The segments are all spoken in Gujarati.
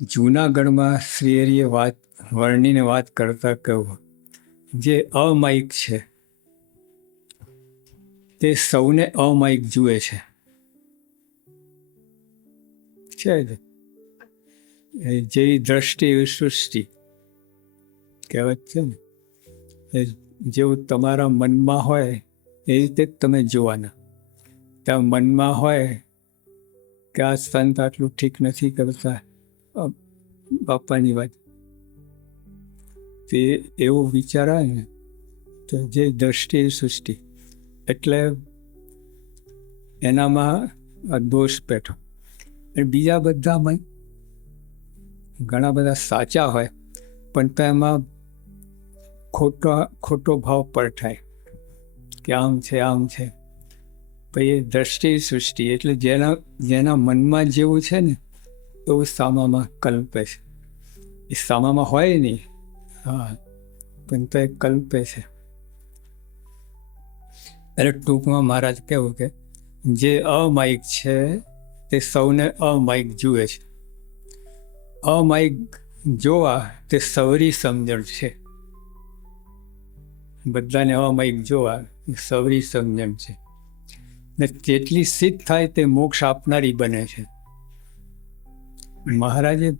જૂનાગઢમાં શ્રીહરિએ વાત, વર્ણીને વાત કરતા કહ્યું, જે અમાયિક છે, તે સૌને અમાયિક જુએ છે. જેવી દ્રષ્ટિ એવી સૃષ્ટિ કહેવત છે ને, એ જેવું તમારા મનમાં હોય એ રીતે જ તમે જોવાના. ત્યાં મનમાં હોય કે આ સંત આટલું ઠીક નથી કરતા બાપાની વાત. તે એવો વિચાર આવે ને તો જે દ્રષ્ટિ સૃષ્ટિ. એટલે એનામાં દોષ પેઠો. અને બીજા બધામાં ઘણા બધા સાચા હોય, પણ તો એમાં ખોટો ખોટો ભાવ પરઠાય કે આમ છે આમ છે. પછી એ દ્રષ્ટિ સૃષ્ટિ, એટલે જેના જેના મનમાં જેવું છે ને એવું સામામાં કલ્પે છે એ સામામાં હોય નહીં હા પણ તો એ કલ્પે છે એટલે ટૂંકમાં મહારાજ કહેવું કે જે અમાયિક છે તે સૌને અમાયિક જુએ છે અમાયિક જોવા તે સવરી સમજણ છે બધાને અમાયિક જોવા એ સવરી સમજણ છે ને જેટલી સિદ્ધ થાય તે મોક્ષ આપનારી બને છે મહારાજે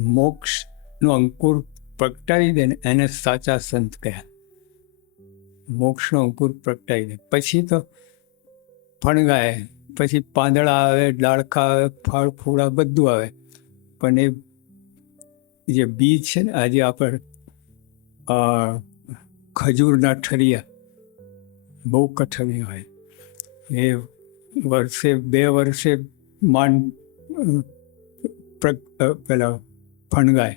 મોક્ષનો અંકુર પ્રગટાવી દે ને એને સાચા સંત કહ્યા. મોક્ષનો અંકુર પ્રગટાવી દે. પછી તો ફણગાય, પછી પાંદડા આવે, ડાળખા આવે, ફળ, ફૂળા બધું આવે. પણ એ જે બીજ છે ને, આજે આપણે ખજૂરના ઠરિયા, બહુ કઠણ હોય. એ વર્ષે, બે વર્ષે માંડ પેલા ફણગાય.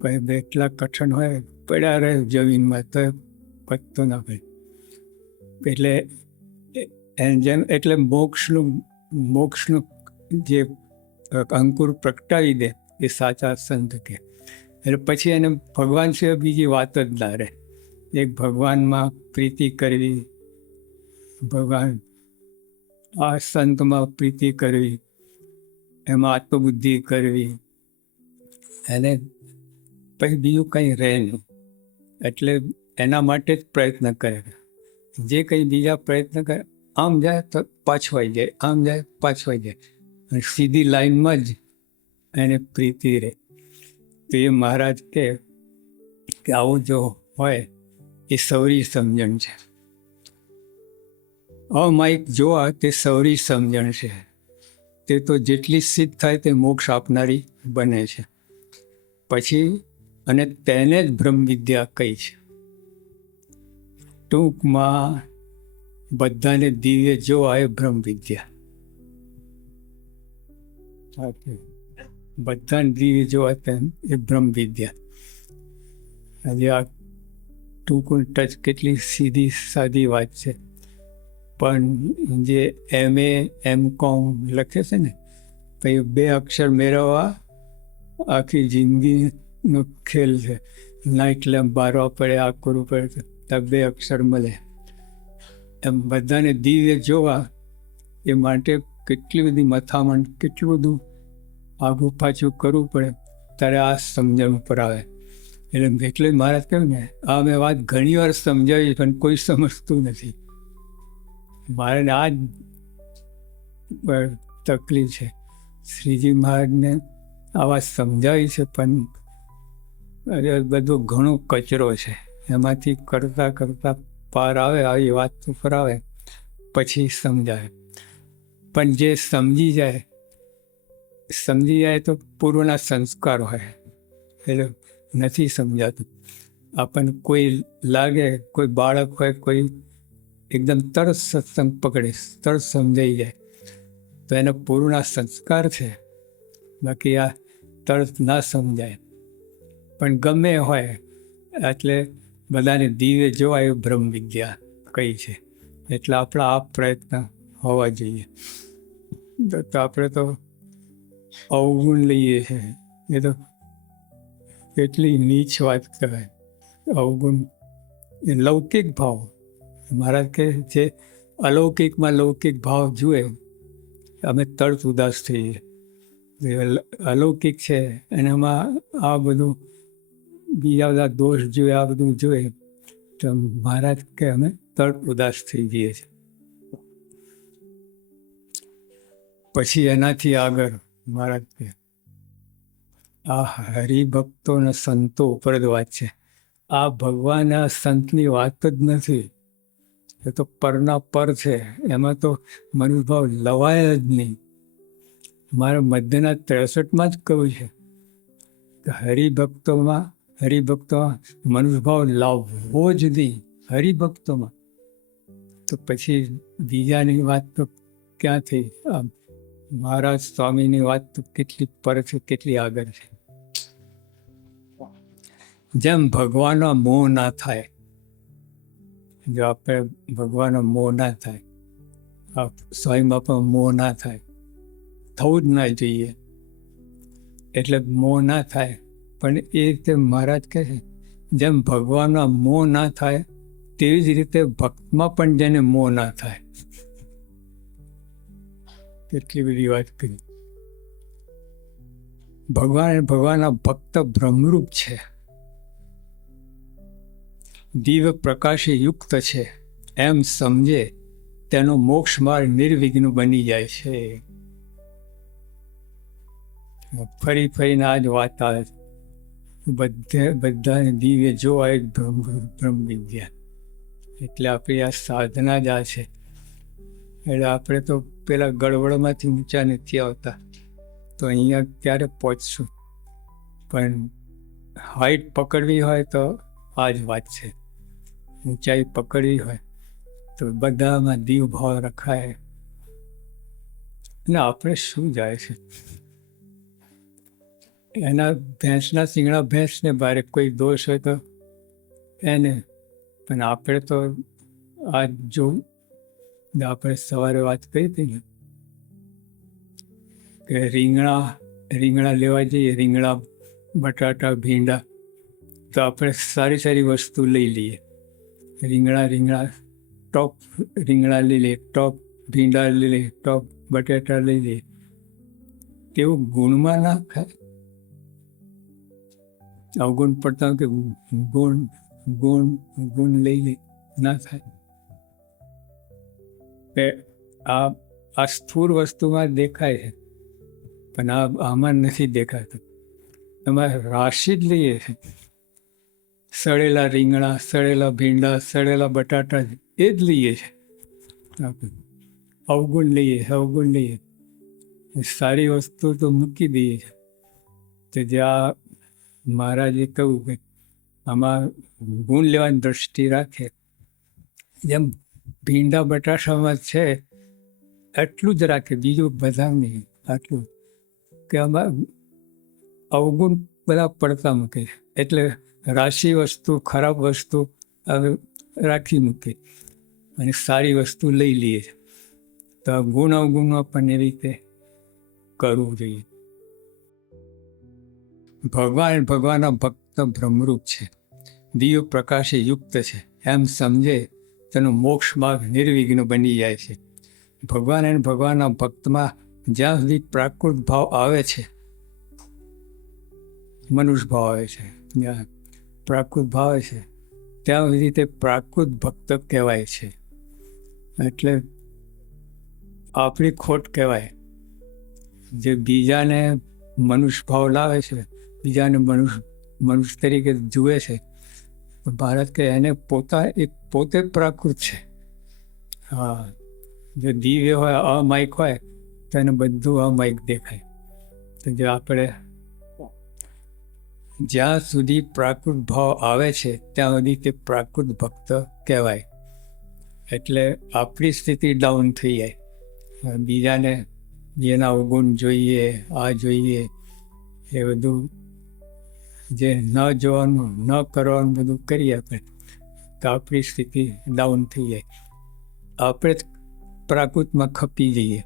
પછી એટલા કઠણ હોય, પડ્યા રહે જમીનમાં તો એ ના ભાઈ એટલે જેમ, એટલે મોક્ષનું મોક્ષનું જે અંકુર પ્રગટાવી દે, એ સાચા સંત કે. એટલે પછી એને ભગવાન સિવાય બીજી વાત જ ના રહે. એક ભગવાનમાં પ્રીતિ કરવી, ભગવાન આ સંતમાં પ્રીતિ કરવી એમાં આત્મબુદ્ધિ કરવી. એને પછી બીજું કંઈ રહે નહીં. એટલે એના માટે જ પ્રયત્ન કરે. જે કંઈ બીજા પ્રયત્ન કરે, આમ જાય તો પાછવાઈ જાય, આમ જાય પાછવાઈ જાય. અને સીધી લાઈનમાં જ એને પ્રીતિ રહે. તો એ મહારાજ કે કે આવું જો હોય, એ સૌરી સમજણ છે. અમાયિક જોવા તે સૌરી સમજણ છે. તે તો જેટલી સિદ્ધ થાય તે મોક્ષ આપનારી બને છે. પછી, અને તેને જ બ્રહ્મ વિદ્યા કહી છે. ટૂંકમાં, બધાને દિવ્ય જોવા એ બ્રહ્મ વિદ્યા સાચું. બધાને દિવ્ય જોવા તેમ એ બ્રહ્મ વિદ્યા આજે આ ટૂંકું ટચ કેટલી સીધી સાદી વાત છે. પણ જે એમ એ એમ કોમ લખે છે ને પછી બે અક્ષર મેળવવા આખી જિંદગીનો ખેલ છે. નાઇટ લેમ્પ બારવા પડે આ કરવું પડે તો બે અક્ષર મળે. એમ બધાને દિવ્ય જોવા એ માટે કેટલી બધી મથામણ, કેટલું બધું આગું પાછું કરવું પડે, ત્યારે આ સમજણ ઉપર આવે. એટલે એટલે જ મહારાજ કહ્યું ને, આ મેં વાત ઘણી વાર સમજાવી પણ કોઈ સમજતું નથી. મારે આ જ તકલીફ છે. શ્રીજી મહારાજને આવા સમજાવી છે, પણ બધો ઘણો કચરો છે. એમાંથી કરતાં કરતાં પાર આવે, આવી વાત ઉપર આવે પછી સમજાય. પણ જે સમજી જાય સમજી જાય તો પૂર્વના સંસ્કાર હોય. એટલે નથી સમજાતું. આપણને કોઈ લાગે, કોઈ બાળક હોય, કોઈ એકદમ તરત સત્સંગ પકડે તરત સમજાઈ જાય. તો એના પૂર્વના સંસ્કાર છે. બાકી આ તરત ના સમજાય. પણ ગમે હોય, એટલે બધાને દિવે જોવાય એ બ્રહ્મ વિદ્યા કઈ છે. એટલે આપણા આ પ્રયત્ન હોવા જોઈએ. તો આપણે તો અવગુણ લઈએ છીએ એ તો કેટલી નીચ વાત કહેવાય. અવગુણ લૌકિક ભાવ. મહારાજ કે જે અલૌકિકમાં લૌકિક ભાવ જુએ, અમે તરત ઉદાસ થઈએ. અલૌકિક છે એનામાં આ બધું બીજા બધા દોષ જોઈએ આ બધું જોઈએ તો મહારાજ કે અમે તરત ઉદાસ થઈ જઈએ છીએ. પછી એનાથી આગળ મહારાજ કે આ હરિભક્તો ને સંતો ઉપર જ વાત છે. આ ભગવાન આ સંતની વાત જ નથી. એ તો પરના પર છે. એમાં તો મનુભાવ લવાય જ નહીં. મારે મધ્યના ત્રેસઠમાં જ કહ્યું છે હરિભક્તોમાં હરિભક્તોમાં મનુષ્યભાવ લાવવો જ નહીં, હરિભક્તોમાં. તો પછી બીજાની વાત તો ક્યાં થઈ? આમ મહારાજ સ્વામીની વાત તો કેટલી પર છે, કેટલી આગળ છે. જેમ ભગવાનનો મોહ ના થાય જો આપણે ભગવાનનો મોહ ના થાય સ્વયંમાં પણ મોહ ના થાય, થવું જ ના જોઈએ. એટલે મોહ ના થાય, પણ એ રીતે મહારાજ કહે છે, જેમ ભગવાનનો મોહ ના થાય, તેવી જ રીતે ભક્તમાં પણ જેને મોહ ના થાય. કેટલી બધી વાત કરી. ભગવાન, ભગવાનના ભક્ત બ્રહ્મરૂપ છે. દિવ્ય પ્રકાશે યુક્ત છે. એમ સમજે તેનો મોક્ષ માર્ગ નિર્વિઘ્ન બની જાય છે. ફરી ફરીને આ જ વાત આવે બધે, બધાને દિવ્ય જોવા એક બ્રહ્મ વિદ્યા. એટલે આપણી આ સાધના જ આ છે. એટલે આપણે તો પેલા ગડબડમાંથી ઊંચા નથી આવતા. તો અહીંયા ક્યારે પહોંચશું? પણ હાઈટ પકડવી હોય તો આ જ વાત છે. ઊંચાઈ પકડવી હોય તો બધામાં દીવ ભાવ રખાય. અને આપણે શું જાય છે? એના ભેંસના શિંગડા ભેંસને બારે કોઈ દોષ હોય તો એને. પણ આપણે તો આ જો આપણે સવારે વાત કરી હતી ને, કે રીંગણા રીંગણા લેવા જઈએ, રીંગણા, બટાટા, ભીંડા, તો આપણે સારી સારી વસ્તુ લઈ લઈએ. રીંગણા રીંગણા ટોપ રીંગણા લઈ લે ટોપ ભીંડા લઈ લે ટોપ બટેટા લઈ લે. તેવું ગુણમાં ના ખાય. અવગુણ પડતા કે ગુણ ગુણ ગુણ લઈ લે, ના થાય આ આ સ્થૂળ વસ્તુમાં દેખાય છે, પણ આ આમાં નથી દેખાતું. એમાં રાશિ જ લઈએ છે. સડેલા રીંગણા, સડેલા ભીંડા, સડેલા બટાટા એ જ લઈએ છે. અવગુણ લઈએ અવગુણ લઈએ. સારી વસ્તુ તો મૂકી દઈએ છે. તો જ્યાં મહારાજે કહ્યું કે આમાં ગુણ લેવાની દ્રષ્ટિ રાખે. જેમ ભીંડા બટાટામાં છે, એટલું જ રાખે. બીજું બધા નહીં. આટલું કે આમાં અવગુણ બધા પડતા મૂકે. એટલે રાશિ વસ્તુ, ખરાબ વસ્તુ હવે રાખી મૂકે અને સારી વસ્તુ લઈ લઈએ તો આ ગુણ અવગુણમાં પણ એવી રીતે કરવું જોઈએ. ભગવાન ભગવાનના ભક્ત બ્રહ્મરૂપ છે. દિવ્ય પ્રકાશે યુક્ત છે. એમ સમજે તેનો મોક્ષ માર્ગ નિર્વિઘ્ન બની જાય છે. ભગવાન અને ભગવાનના ભક્તમાં જ્યાં સુધી પ્રાકૃત ભાવ આવે છે, મનુષ્ય ભાવ આવે છે. જ્યાં પ્રાકૃત ભાવે છે. ત્યાં સુધી તે પ્રાકૃત ભક્ત કહેવાય છે. એટલે આપણી ખોટ કહેવાય. જે બીજાને મનુષ્ય ભાવ લાવે છે, બીજાને મનુષ્ય મનુષ્ય તરીકે જુએ છે. ભારત કે એને પોતા એક પોતે પ્રાકૃત છે. હા, જો દિવ્ય હોય, અમાયક હોય, તો એને બધું અમાયક દેખાય. તો જો આપણે જ્યાં સુધી પ્રાકૃત ભાવ આવે છે, ત્યાં સુધી તે પ્રાકૃત ભક્ત કહેવાય. એટલે આપણી સ્થિતિ ડાઉન થઈ જાય. બીજાને જેના અવગુણ જોઈએ, આ જોઈએ, એ બધું જે ન જોવાનું, ન કરવાનું બધું કરીએ આપણે તો આપણી સ્થિતિ ડાઉન થઈ જાય. આપણે પ્રાકૃતમાં ખપી જઈએ.